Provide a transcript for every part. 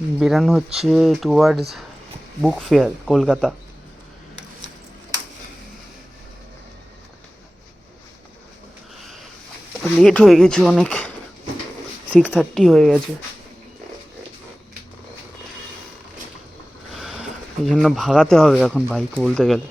বেরানো হচ্ছে towards book fair Kolkata. Late হয়ে গেছে অনেক, 6:30 হয়ে গেছে, এই জন্য ভাগাতে হবে এখন বাইক বলতে গেলে।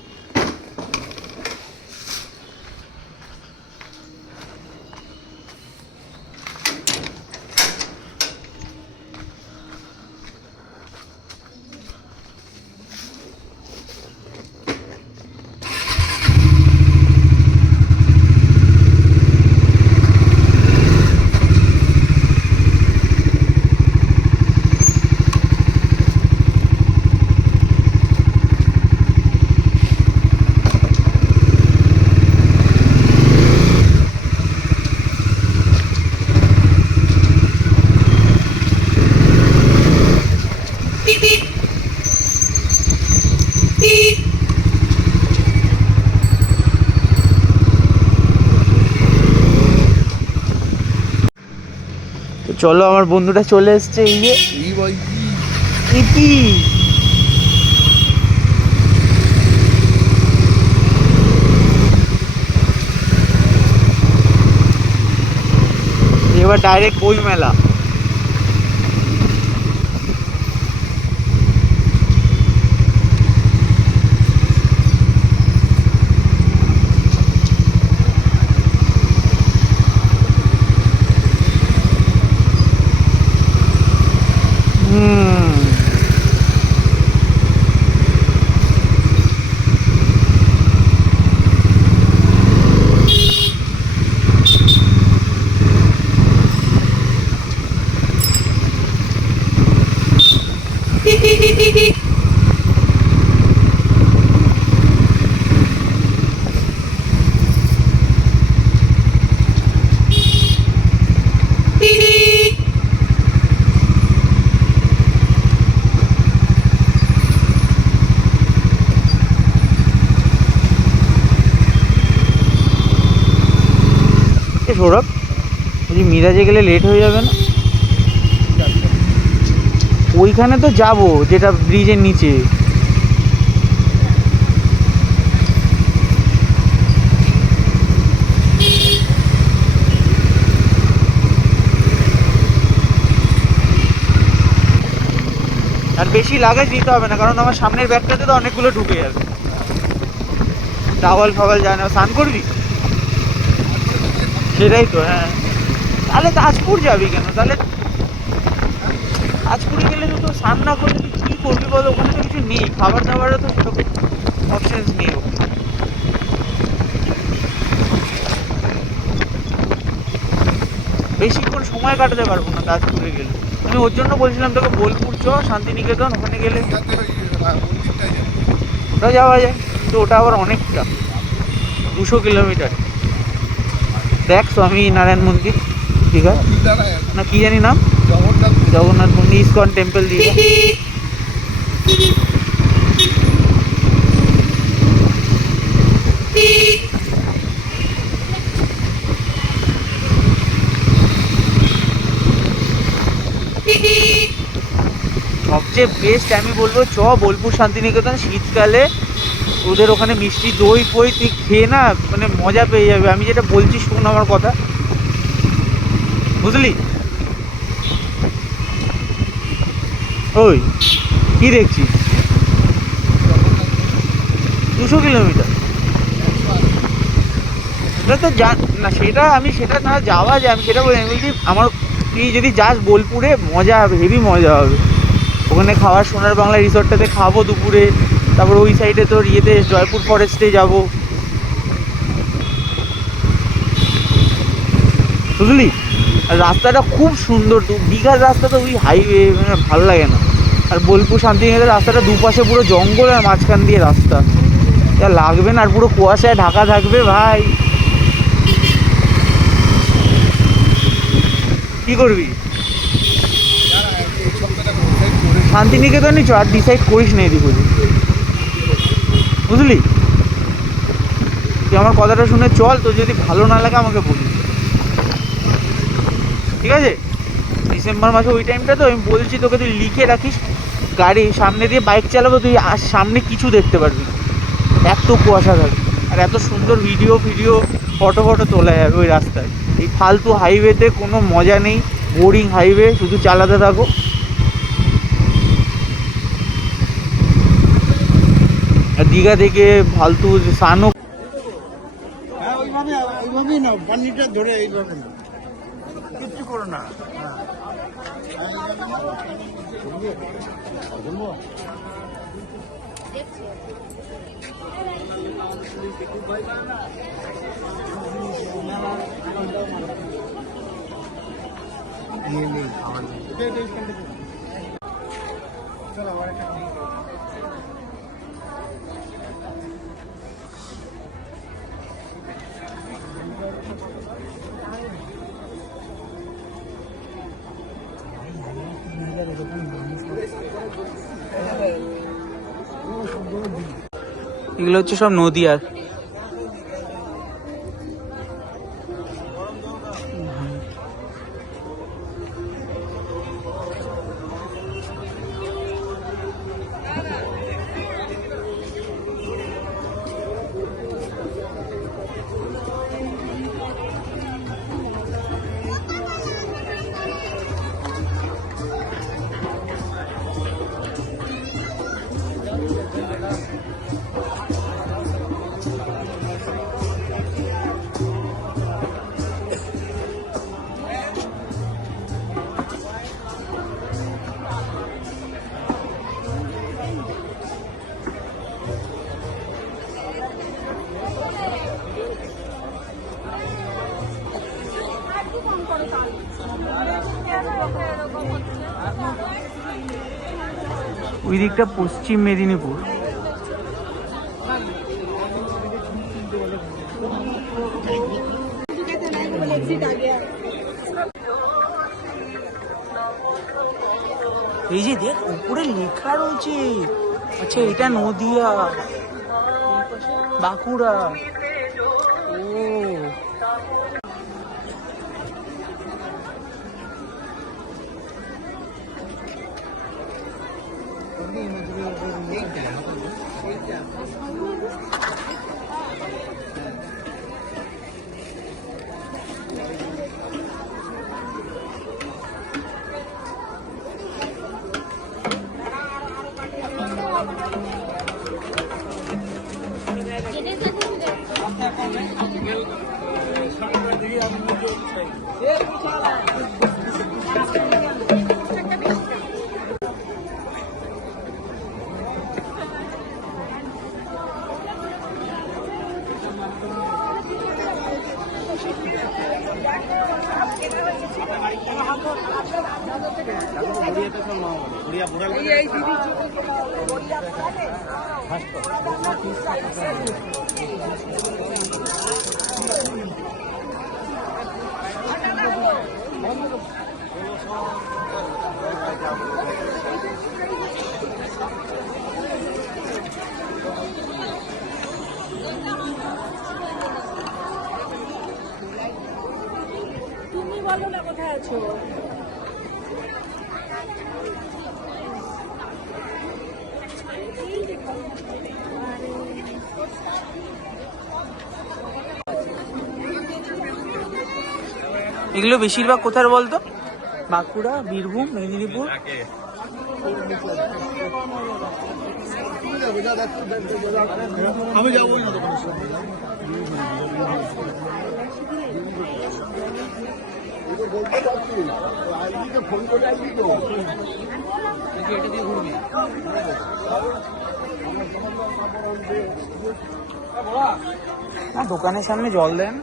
তো চলো, আমার বন্ধুটা চলে এসছে। এই যে কি এবার ডাইরেক্ট বই মেলা। সৌরভ, বলছি মিরাজে গেলে লেট হয়ে যাবে না? ওইখানে তো যাবো যেটা ব্রিজের নিচে। আর বেশি লাগেজ দিতে হবে না, কারণ আমার সামনের ব্যাগটাতে তো অনেকগুলো ঢুকে যাবে। টাওয়াল ফাওয়াল যায় না, স্নান করবি? সেটাই তো, হ্যাঁ। তাহলে তাজপুর যাবি কেন? তাহলে তাজপুরে গেলে তো স্নান না করলে তুই কী করবি বল? ওখানে তো কিছু নেই, খাবার দাবারও তো সেরকম অপশানস নেই ওখানে। বেশিক্ষণ সময় কাটাতে পারবো না তাজপুরে গেলে। আমি ওর জন্য বলছিলাম তোকে বোলপুর চ, শান্তিনিকেতন, ওখানে গেলে ওটা যাওয়া যায়, কিন্তু ওটা আবার অনেকটা, 200 কিলোমিটার। দেখ, স্বামী নারায়ণ মন্দির, দীঘা না কি জানি নাম, জগন্নাথ মন্দির, ইসকন টেম্পল দীঘা। সবচেয়ে বেস্ট আমি বলবো চ বোলপুর শান্তিনিকেতন, শীতকালে ওদের ওখানে মিষ্টি দই ফই তুই খেয়ে না, মানে মজা পেয়ে যাবে। আমি যেটা বলছি শোন আমার কথা, বুঝলি? ওই কি দেখছিস? 200 কিলোমিটার সেটা তো না, সেটা আমি সেটা না যাওয়া যায়, আমি সেটা বলি। আমি বলছি আমার, তুই যদি যাস বোলপুরে মজা হবে, হেভি মজা হবে ওখানে খাওয়ার। সোনার বাংলা রিসর্টটাতে খাবো দুপুরে, তারপর ওই সাইডে তোর ইয়েতে জয়পুর ফরেস্টে যাব, বুঝলি? আর রাস্তাটা খুব সুন্দর, দীঘার রাস্তা তো ওই হাইওয়ে, মানে ভালো লাগে না। আর বোলপুর শান্তিনিকেতন রাস্তাটা দুপাশে পুরো জঙ্গল আর মাঝখান দিয়ে রাস্তা, যা লাগবে না। আর পুরো কুয়াশায় ঢাকা থাকবে ভাই, কি করবি? শান্তিনিকেতনই চ, আর ডিসাইড করিস না এদিক ওদিক, বুঝলি? তুই আমার কথাটা শুনে চল, তো যদি ভালো না লাগে আমাকে বলিস, ঠিক আছে? ডিসেম্বর মাসে ওই টাইমটা তো আমি বলছি তোকে, তুই লিখে রাখিস, গাড়ি সামনে দিয়ে বাইক চালাবো, তুই সামনে কিছু দেখতে পারবি না, এত কুয়াশা থাকে। আর এত সুন্দর ভিডিও ফটো তোলা যাবে ওই রাস্তায়। এই ফালতু হাইওয়েতে কোনো মজা নেই, বোরিং হাইওয়ে, শুধু চালাতে থাকো। আর দীঘা থেকে ফালতু সানও ওইভাবেই না, পানিটা ধরে এইভাবে কিচ্ছু করো না। এগুলো হচ্ছে সব নদীয়ার। ওই দিকটা পশ্চিম মেদিনীপুর। এই যে দেখ উপরে লেখা রয়েছে, আচ্ছা এটা নদিয়া, বাঁকুড়া। ও তুমি বলো না কোথায় আছো? এগুলো বেশিরভাগ কোথায় বলতো? বাঁকুড়া, বীরভূম, মেদিনীপুর। আমি যাবো না দোকানের সামনে, বলতে পারছি আইডিকে ফোন করে আসবি তো, এটা দিয়ে ঘুরবি। দোকানের সামনে জল দেন।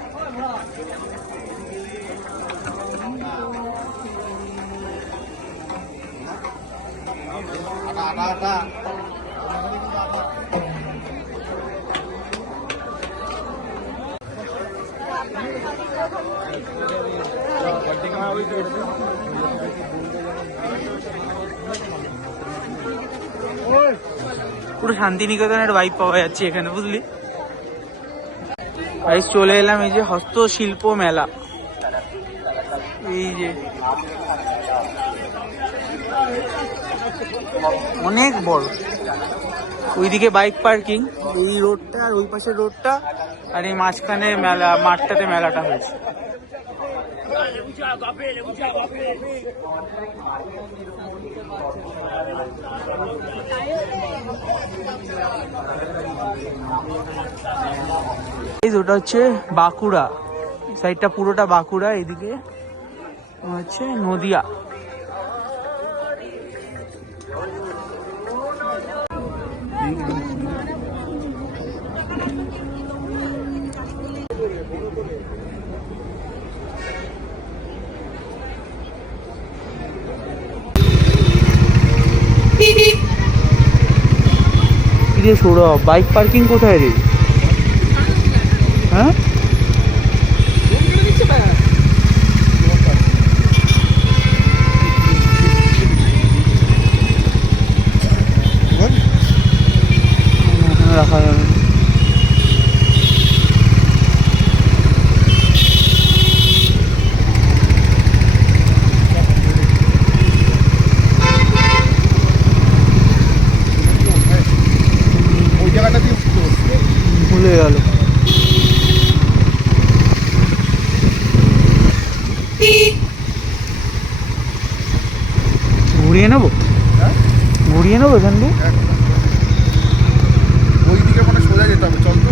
পুরো শান্তিনিকেতনের ভাইব পাওয়া যাচ্ছে এখানে, বুঝলি? আর চলে এলাম এই যে হস্তশিল্প মেলা, এই যে অনেক বড়। ওইদিকে বাইক পার্কিং, এই রোডটা আর ওই পাশের রোডটা, আর এই মাঝখানে মেলা, মাঠটাতে মেলাটা হয়েছে। ওটা হচ্ছে বাঁকুড়া, সাইডটা পুরোটা বাঁকুড়া, এদিকে হচ্ছে নদিয়া। সৌরভ, বাইক পার্কিং কোথায় রে? হ্যাঁ, রাখা যাবে। ভুলে গেল। ঘুরিয়ে নেবো, ঘুরিয়ে নেবো এখান দিয়ে। ওইদিকে মনে সোজা যেতে হবে, চল তো।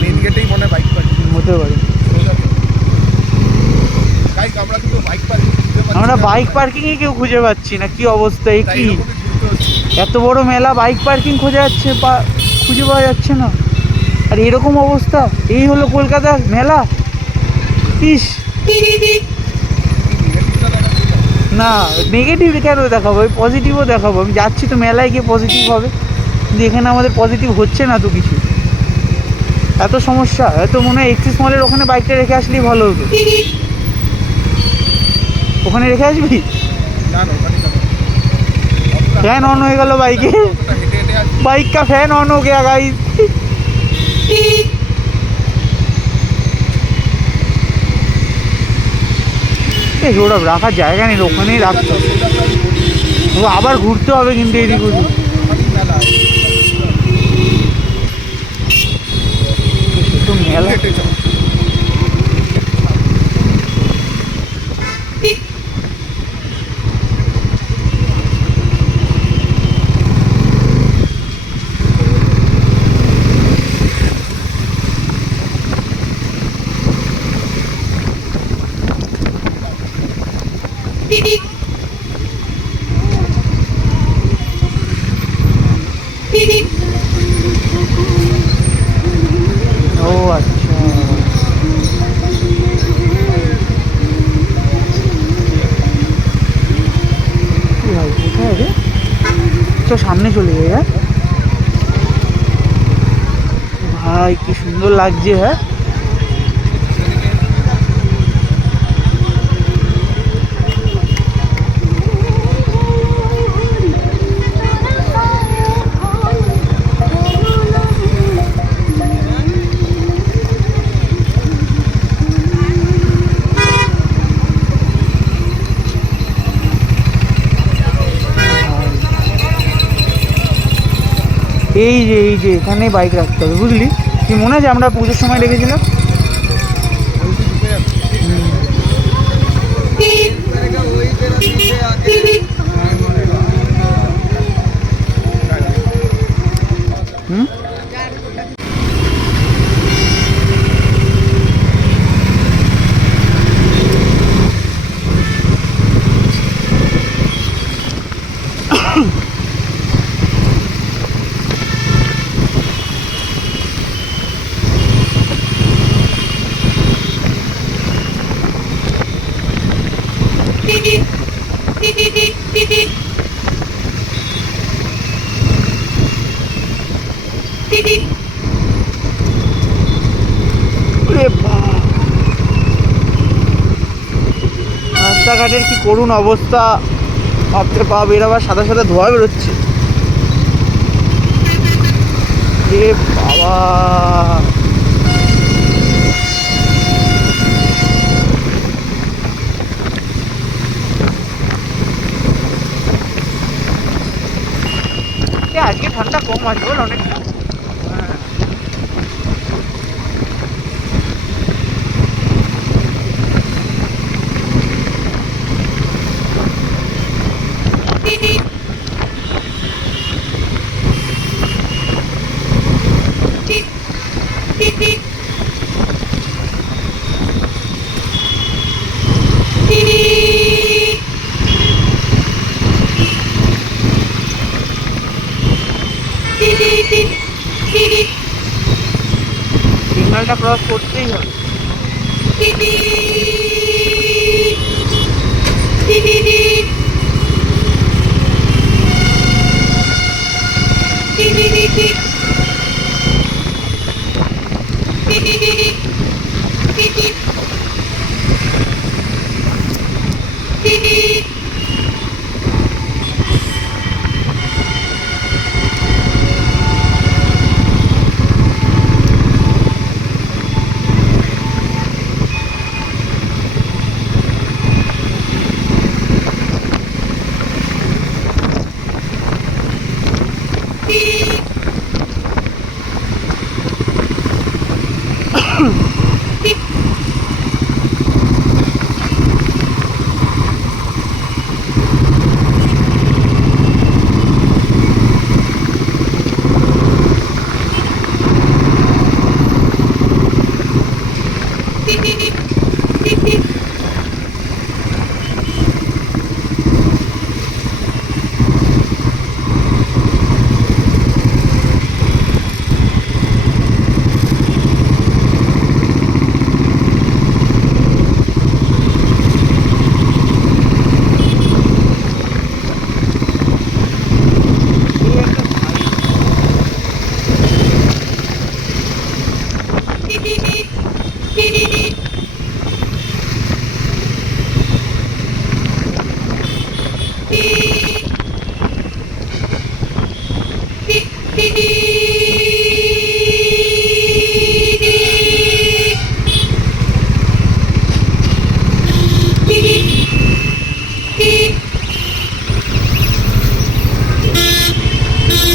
মেন গেটেই মনে বাইক পার্কিং হতে পারে। আমরা বাইক পার্কিং এ কেউ খুঁজে পাচ্ছি না, কি অবস্থা, এ কি এত বড় মেলা, বাইক পার্কিং খোঁজা যাচ্ছে, খুঁজে পাওয়া যাচ্ছে না। আর এরকম অবস্থা, এই হলো কলকাতার মেলা। ইস, না নেগেটিভ কেন দেখাবো, পজিটিভও দেখাবো। আমি যাচ্ছি তো মেলায় গিয়ে পজিটিভ হবে, কিন্তু এখানে আমাদের পজিটিভ হচ্ছে না তো কিছু। এত সমস্যা, এত মনে হয় এক্সিস মলের ওখানে বাইকটা রেখে আসলেই ভালো হতো। ওখানে রেখে আসবি? फैन ऑन हो गल बाइक बाइक का फैन ऑन हो गया गाइस। সৌরভ রাখার জায়গা নেই, ওখানেই রাখতে হবে, আবার ঘুরতে হবে কিন্তু এদিক ওদিক। মেলা সামনে চলে যায়। ভাই কি সুন্দর লাগছে। হ্যাঁ এই যে এখানে বাইক রাখতে হবে, বুঝলি? কি মনে আছে আমরা পুজোর সময় রেখেছিলাম? হুম রাস্তাঘাটের কি করুণ অবস্থা, ভাবতে পা বের আবার সাদা সাদা ধোঁয়া বেরোচ্ছে। এ বাবা, আজকে ঠান্ডা কম আছে বল অনেকটা। হ্যাঁ। সিগন্যালটা ক্রস করতেই হবে।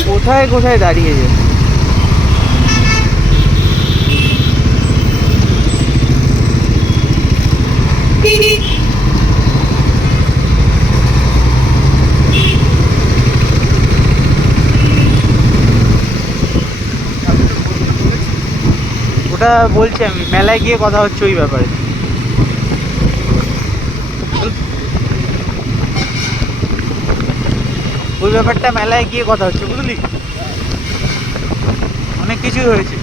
কোথায় কোথায় দাঁড়িয়েছে। ওটা বলছি আমি, মেলায় গিয়ে কথা হচ্ছে ওই ব্যাপারে। ওই ব্যাপারটা মেলায় গিয়ে কথা হচ্ছে, বুঝলি? অনেক কিছুই হয়েছে।